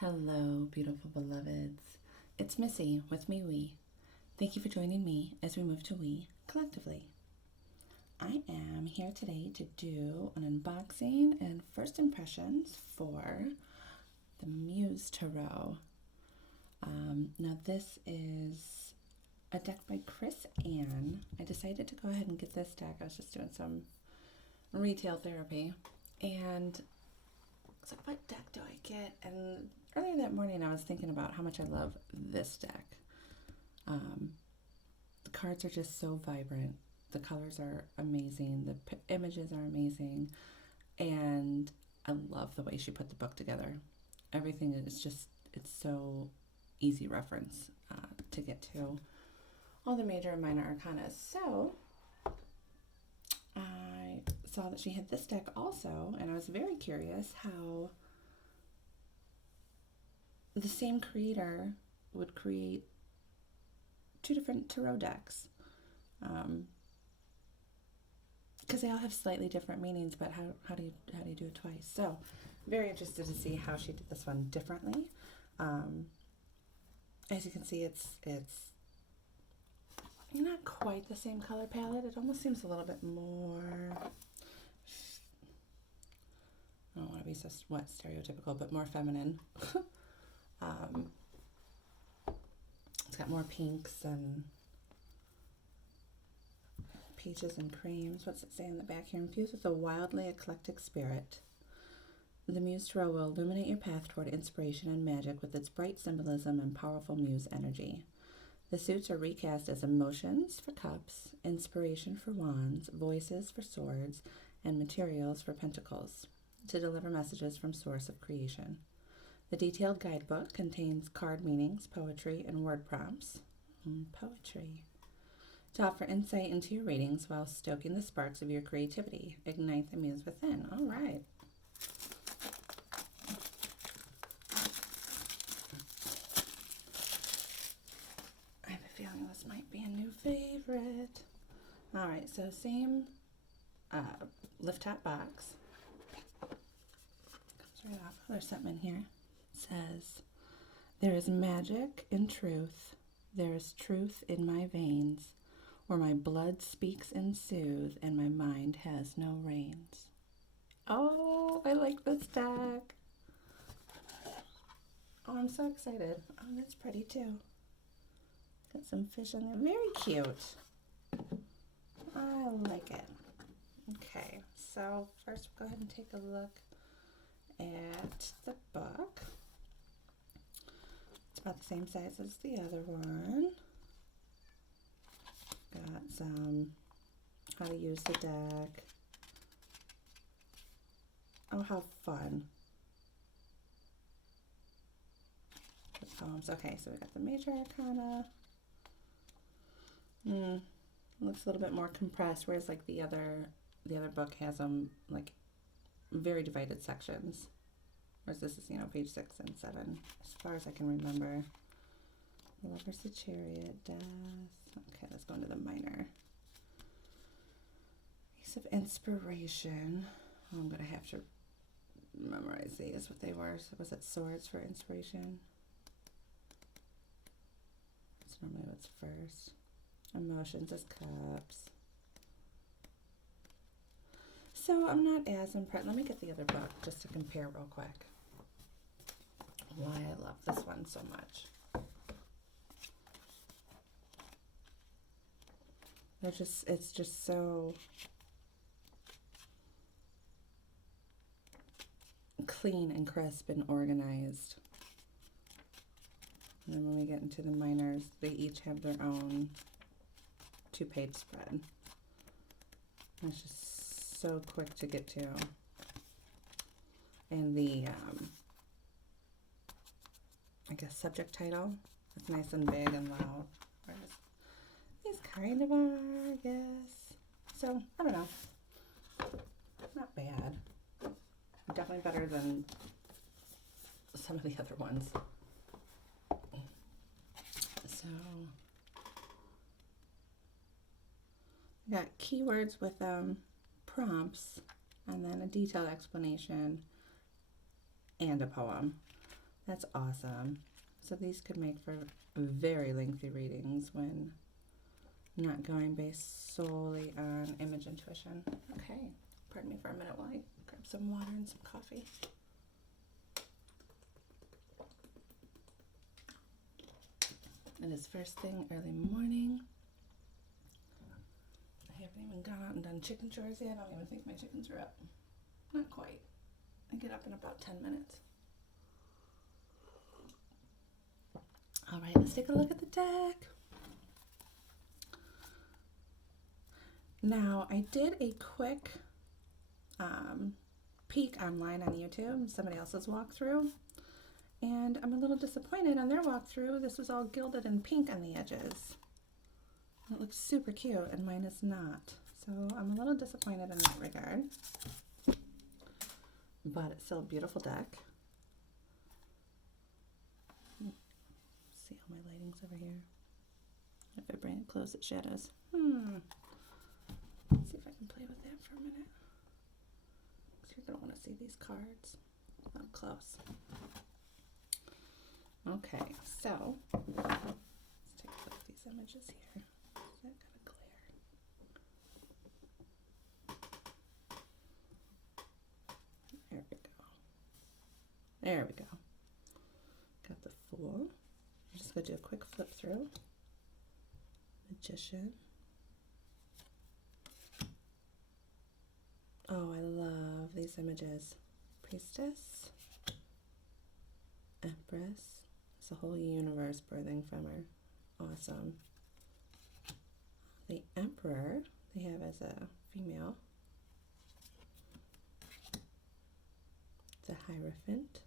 Hello, beautiful beloveds. It's Missy with Me We. Thank you for joining me as we move to We collectively. I am here today to do an unboxing and first impressions for the Muse Tarot. Now, this is a deck by Chris Ann. I decided to go ahead and get this deck. I was just doing some retail therapy, and it's like, what deck do I get? And earlier that morning, I was thinking about how much I love this deck. The cards are just so vibrant. The colors are amazing. The images are amazing. And I love the way she put the book together. Everything is just, it's so easy reference to get to all the major and minor arcana. So I saw that she had this deck also, and I was very curious how the same creator would create two different tarot decks, because they all have slightly different meanings. But how do you do it twice? So very interested to see how she did this one differently. As you can see, it's not quite the same color palette. It almost seems a little bit more, I don't want to be so stereotypical, but more feminine. It's got more pinks and peaches and creams. What's it say in the back here? Infused with a wildly eclectic spirit, the Muse Tarot will illuminate your path toward inspiration and magic with its bright symbolism and powerful muse energy. The suits are recast as emotions for cups, inspiration for wands, voices for swords, and materials for pentacles, to deliver messages from source of creation. The detailed guidebook contains card meanings, poetry, and word prompts. Poetry. To offer insight into your readings while stoking the sparks of your creativity. Ignite the muse within. All right. I have a feeling this might be a new favorite. All right, so same lift top box. Comes right off. There's something in here. It says, "There is magic in truth. There is truth in my veins, where my blood speaks and soothes, and my mind has no reins." Oh, I like this deck. Oh, I'm so excited. Oh, that's pretty too. Got some fish in there. Very cute. I like it. Okay, so first we'll go ahead and take a look at the book. It's about the same size as the other one. Got some how to use the deck. Oh, how fun. The poems. Okay, so we got the major arcana. Looks a little bit more compressed, whereas like the other book has them like very divided sections. Whereas this is, page 6 and 7, as far as I can remember. The Lover's the Chariot, Death. Okay, let's go into the minor. Ace of Inspiration. Oh, I'm going to have to memorize these, what they were. So was it Swords for inspiration? That's normally what's first. Emotions is Cups. So I'm not as impressed. Let me get the other book just to compare real quick. Why I love this one so much. It's just so clean and crisp and organized. And then when we get into the minors, they each have their own 2-page spread. And it's just so quick to get to. And the I guess subject title is nice and big and loud, whereas these kind of are, I guess. So I don't know, not bad. Definitely better than some of the other ones. So I got keywords with prompts, and then a detailed explanation and a poem. That's awesome. So these could make for very lengthy readings when not going based solely on image intuition. Okay, pardon me for a minute while I grab some water and some coffee. It is first thing early morning. I haven't even gone out and done chicken chores yet. I don't even think my chickens are up. Not quite. I get up in about 10 minutes. All right, let's take a look at the deck. Now, I did a quick peek online on YouTube, somebody else's walkthrough, and I'm a little disappointed on their walkthrough. This was all gilded in pink on the edges. It looks super cute, and mine is not. So I'm a little disappointed in that regard. But it's still a beautiful deck. See how my lighting's over here. If I bring it close, it shadows. Let's see if I can play with that for a minute. Because you're going to want to see these cards up close. Okay, so let's take a look at these images here. Is that kind of glare? There we go. There we go. Got the Fool. I'm just going to do a quick flip through. Magician. Oh, I love these images. Priestess. Empress. It's a whole universe birthing from her. Awesome. The Emperor, they have as a female. The Hierophant.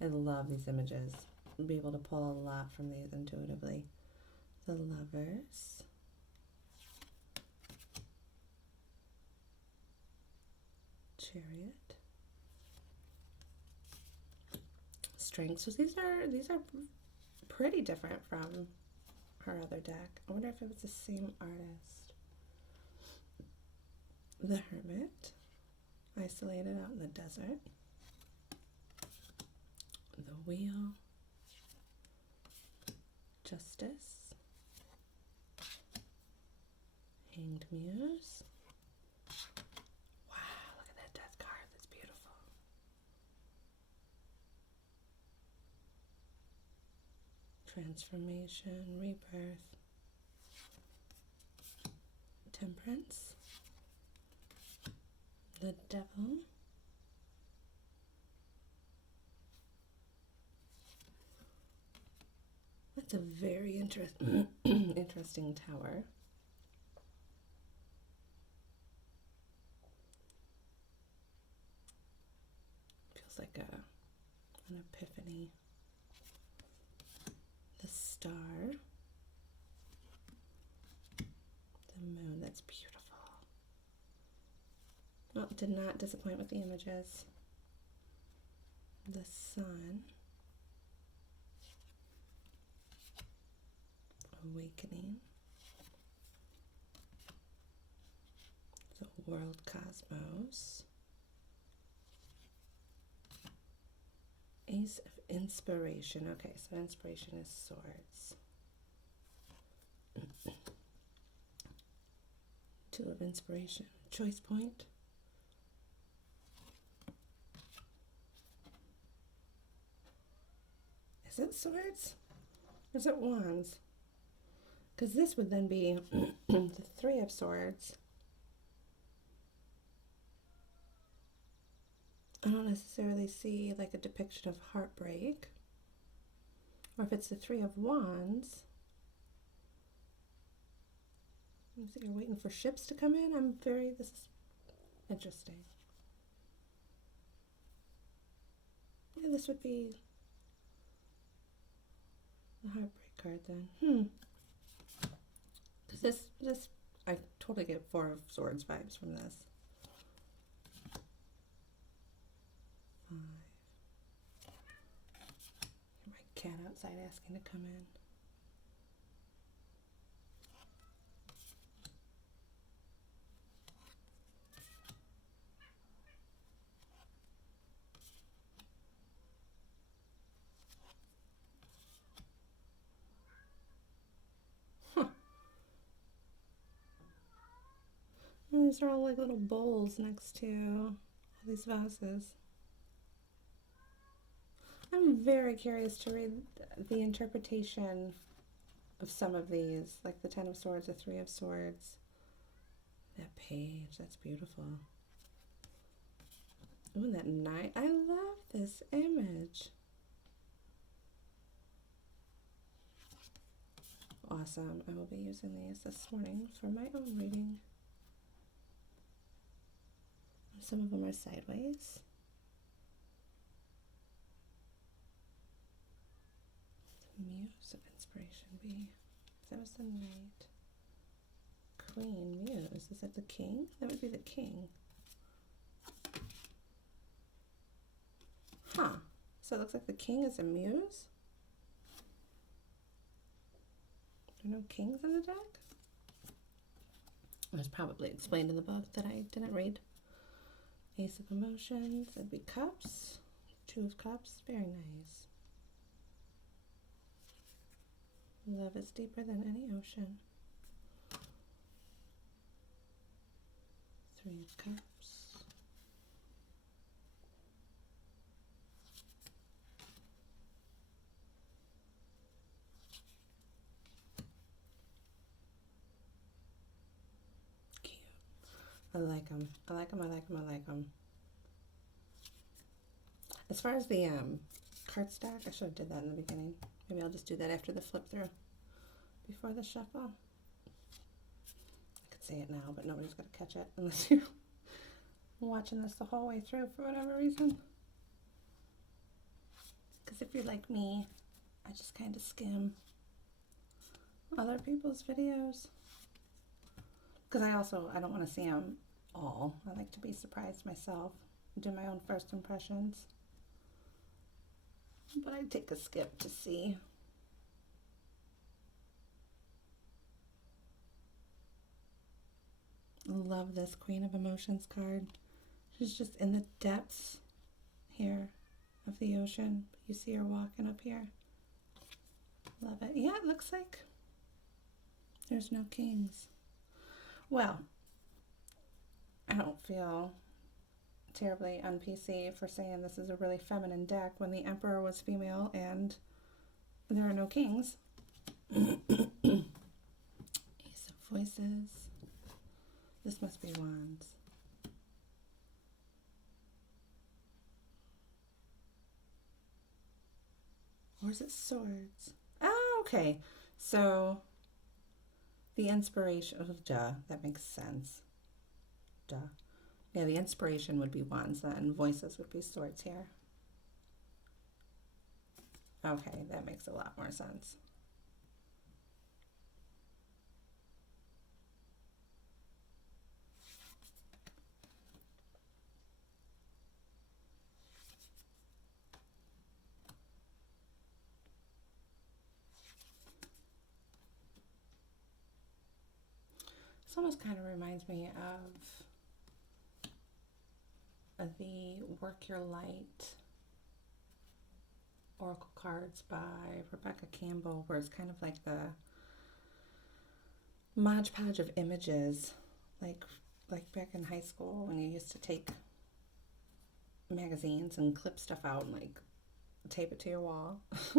I love these images. I'll be able to pull a lot from these intuitively. The Lovers. Chariot. Strength. So these are pretty different from her other deck. I wonder if it was the same artist. The Hermit. Isolated out in the desert. The Wheel. Justice. Hanged Muse. Wow, look at that death card. That's beautiful. Transformation, Rebirth. Temperance. The Devil. That's a very interesting tower. Feels like an epiphany. The Star. The Moon. That's beautiful. Well, did not disappoint with the images. The Sun. Awakening. The World Cosmos. Ace of Inspiration. Okay, so inspiration is swords. Two of Inspiration. Choice point. Is it swords? Or is it wands? Because this would then be the Three of Swords. I don't necessarily see like a depiction of heartbreak. Or if it's the Three of Wands. So you're waiting for ships to come in? This is interesting. Yeah, this would be the heartbreak card then. Because this, I totally get Four of Swords vibes from this. 5. Hear my cat outside asking to come in. These are all like little bowls next to all these vases. I'm very curious to read the interpretation of some of these, like the Ten of Swords, the Three of Swords. That page, that's beautiful. Ooh, and that knight. I love this image. Awesome. I will be using these this morning for my own reading. Some of them are sideways. Muse of inspiration be. That was the knight. Queen, Muse. Is that the king? That would be the king. Huh. So it looks like the king is a muse? There are no kings in the deck? It was probably explained in the book that I didn't read. Ace of emotions. That'd be cups. Two of cups. Very nice. Love is deeper than any ocean. Three of cups. Cute. I like them. I like them. I like them. I like them. As far as the card stack, I should have did that in the beginning. Maybe I'll just do that after the flip through, before the shuffle. I could say it now, but nobody's going to catch it unless you're watching this the whole way through for whatever reason. Because if you're like me, I just kind of skim other people's videos. Because I don't want to see them all. I like to be surprised myself, do my own first impressions. But I take a skip to see. Love this Queen of Emotions card. She's just in the depths here of the ocean. You see her walking up here. Love it. Yeah, it looks like there's no kings. Well, I don't feel terribly un-PC for saying this is a really feminine deck when the Emperor was female and there are no kings. Ace of Voices. This must be Wands. Or is it Swords? Oh, okay. So the inspiration, oh, duh, that makes sense. Duh. Yeah, the inspiration would be Wands then. Voices would be Swords here. Okay, that makes a lot more sense. This almost kind of reminds me of the Work Your Light Oracle cards by Rebecca Campbell, where it's kind of like the Mod Podge of images, like back in high school when you used to take magazines and clip stuff out and like tape it to your wall. It's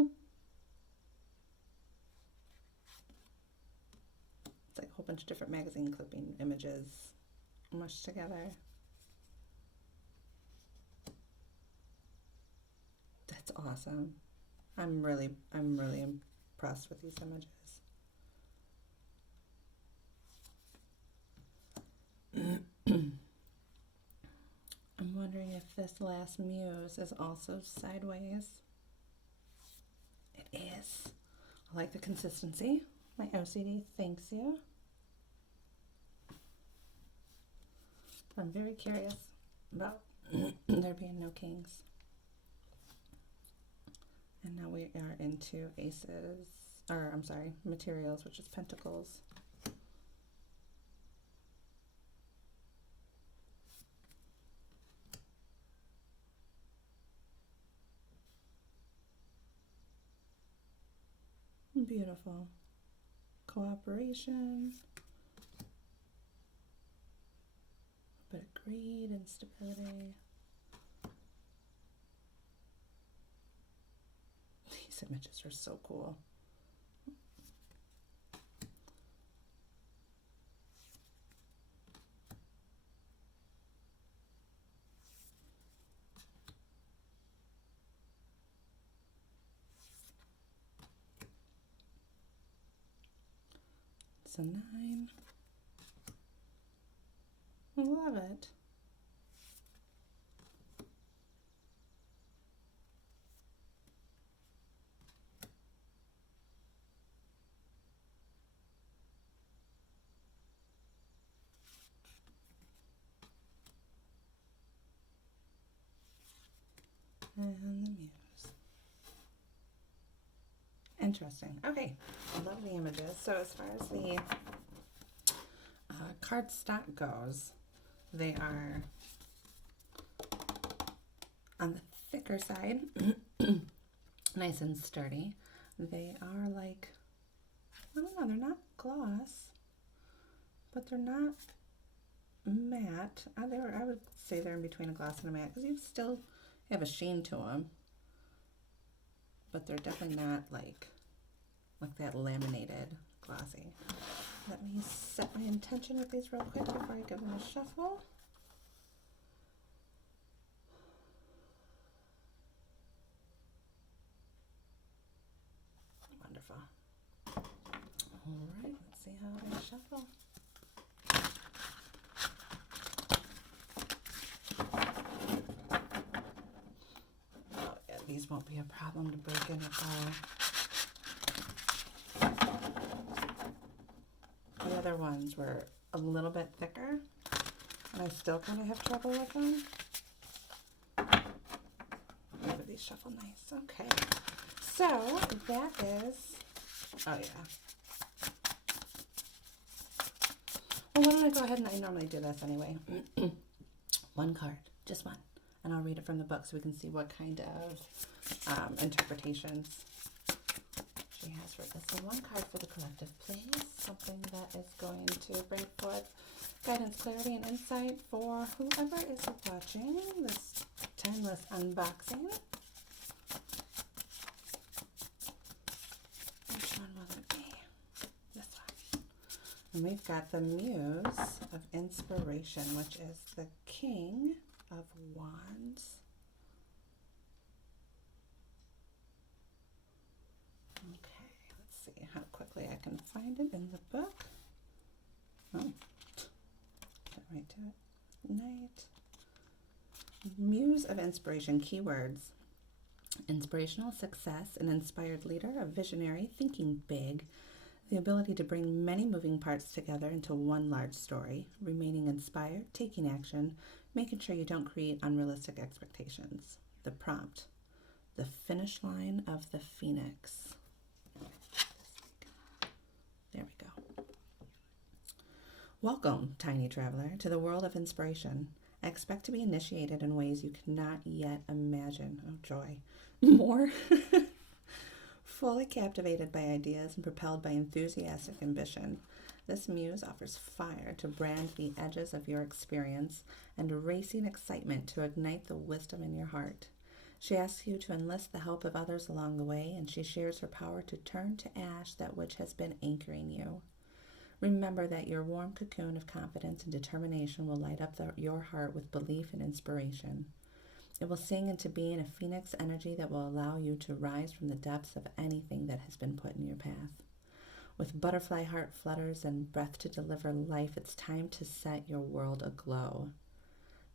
like a whole bunch of different magazine clipping images mushed together. That's awesome. I'm really impressed with these images. I'm wondering if this last Muse is also sideways. It is. I like the consistency. My OCD thanks you. I'm very curious about there being no kings. And now we are into aces, or I'm sorry, materials, which is pentacles. Beautiful. Cooperation. greed and stability. These images are so cool. It's a 9. I love it. And the Muse. Interesting. Okay, I love the images. So as far as the cardstock goes, they are on the thicker side, nice and sturdy. They are like, I don't know, they're not gloss, but they're not matte. I would say they're in between a gloss and a matte because you still have a sheen to them, but they're definitely not like that laminated glossy. Let me set my intention with these real quick before I give them a shuffle. Wonderful. All right, let's see how I shuffle. Oh yeah, these won't be a problem to break in at all. The other ones were a little bit thicker, and I still kind of have trouble with them. Look at these shuffle nice. Okay, so that is, oh yeah. Well, why don't I go ahead and I normally do this anyway. One card, just one, and I'll read it from the book so we can see what kind of interpretations she has for this. So one card for the collective, please. Something that is going to bring forth guidance, clarity, and insight for whoever is watching this timeless unboxing. Which one will it be? This one. And we've got the Muse of Inspiration, which is the King of Wands. Okay, let's see how quickly I can find it in the book. Oh, get right to it. Night. Muse of Inspiration, keywords: inspirational success, an inspired leader, a visionary, thinking big, the ability to bring many moving parts together into one large story, remaining inspired, taking action, making sure you don't create unrealistic expectations. The prompt: the finish line of the phoenix. There we go. Welcome, tiny traveler, to the world of inspiration. I expect to be initiated in ways you cannot yet imagine. Oh, joy. More fully captivated by ideas and propelled by enthusiastic ambition. This muse offers fire to brand the edges of your experience and racing excitement to ignite the wisdom in your heart. She asks you to enlist the help of others along the way, and she shares her power to turn to ash that which has been anchoring you. Remember that your warm cocoon of confidence and determination will light up your heart with belief and inspiration. It will sing into being a phoenix energy that will allow you to rise from the depths of anything that has been put in your path. With butterfly heart flutters and breath to deliver life, it's time to set your world aglow.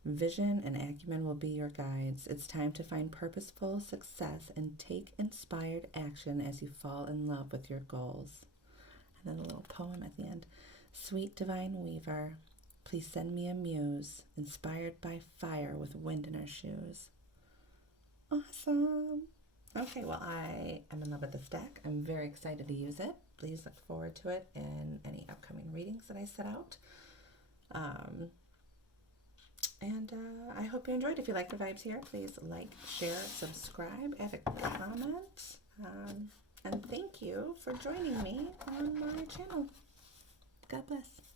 Vision and acumen will be your guides. It's time to find purposeful success and take inspired action as you fall in love with your goals. And then a little poem at the end. Sweet divine weaver, please send me a muse, inspired by fire with wind in her shoes. Awesome. Okay, well, I am in love with this deck. I'm very excited to use it. Please look forward to it in any upcoming readings that I set out. And I hope you enjoyed. If you like the vibes here, please like, share, subscribe, add a comment. And thank you for joining me on my channel. God bless.